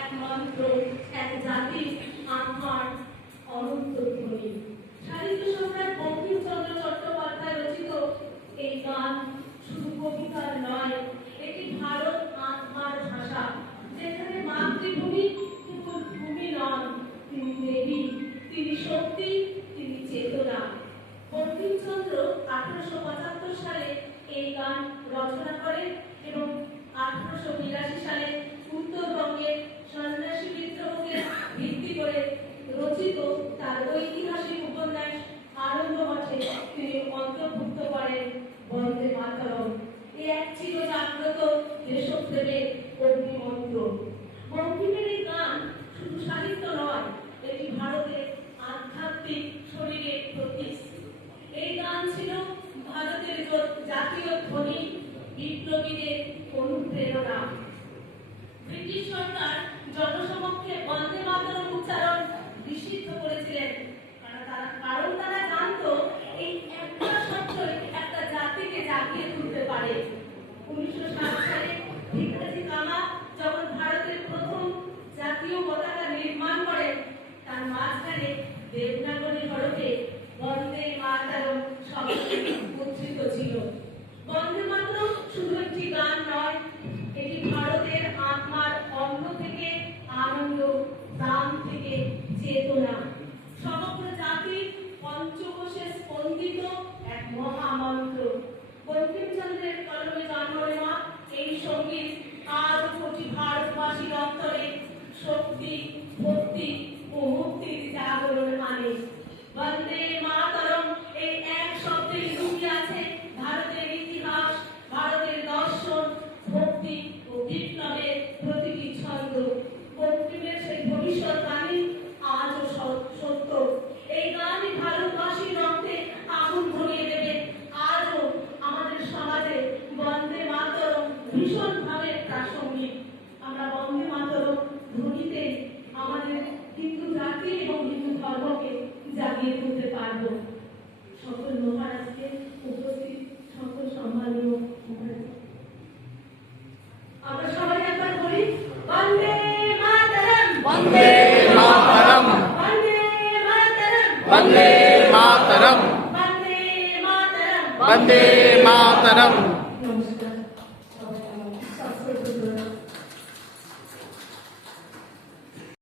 এক মন্ত্র, এক জাতি, আমার অনন্ত ধ্বনি। সাহিত্য সম্রাট বঙ্কিমচন্দ্র চট্টোপাধ্যায় রচিত এই গান শুধু কবিতার নয়, এটি ভারত আত্মার ভাষা, যেখানে মাতৃভূমি কেবল ভূমি নন, তিনি দেবী, তিনি শক্তি, তিনি চেতনা। বঙ্কিমচন্দ্র 1875 সালে এই গান রচনা করেন এবং 1882 সালে উত্তরবঙ্গের সন্ন্যাসী বিদ্রোহকে ভিত্তি করে রচিত তার ঐতিহাসিক উপন্যাস আনন্দমঠে তিনি অন্তর্ভুক্ত করেন বন্দে মাতরম। এ এক চিরজাগ্রত দেশপ্রেমের অগ্নিমন্ত্র। বঙ্কিমের এই গান শুধু সাহিত্য নয়, এটি ভারতের আধ্যাত্মিক শরীরের প্রতীক। এই গান ছিল ভারতের জাতীয় ধ্বনি, বিপ্লবীদের অনুপ্রেরণা। ব্রিটিশ সরকার জনসমক্ষে বন্দে মাতরম উচ্চারণ নিষিদ্ধ করেছিলেন, কারণ তারা জানতো এই একটা শব্দই একটা জাতিকে জাগিয়ে তুলতে পারে। 1907 সালে ভিকাজি কামা যখন ভারতের প্রথম জাতীয় পতাকা নির্মাণ করেন, তার মাঝখানে দেবনাগরী হরফে বন্দে মাতরম শব্দটি মুদ্রিত ছিল। বন্দে মাতরম শুধু একটি গান নয়, এটি ভারতের আত্মার অন্ন থেকে আনন্দ, প্রাণ থেকে চেতনা, সমগ্র জাতির পঞ্চকোষে স্পন্দিত এক মহামন্ত্র। বঙ্কিমচন্দ্রের কলমে জন্ম নেওয়া এই সঙ্গীত আজ কোটি ভারতবাসীর অন্তরে শক্তি, ভক্তি ও মুক্তির জাগরণ আনে। বন্দে মাতরম এই এক শব্দে লুকিয়ে আছে ভারতের ইতিহাস, ভারতের দর্শন, ভক্তি ও বিপ্লবের প্রতিটি ছন্দ। বঙ্কিমের সেই ভবিষ্যৎবাণী আজও সত্য। এই গানই ভারতবাসীর রক্তে আগুন ধরিয়ে দেবে। আজও আমাদের সমাজে বন্দে মাতরম ভীষণভাবে প্রাসঙ্গিক। আমরা বন্দে মাতরম ধ্বনিতে আমাদের হিন্দু জাতি এবং হিন্দু ধর্মকে জাগিয়ে তুলতে পারব। সকল মহারাজকে, উপস্থিত সকল সম্মানীয় মহারাজ, আমরা সবাই একবার বলি বন্দে মাতরম, বন্দে মাতরম, বন্দে মাতরম, বন্দে মাতরম, বন্দে মাতরম, বন্দে মাতরম।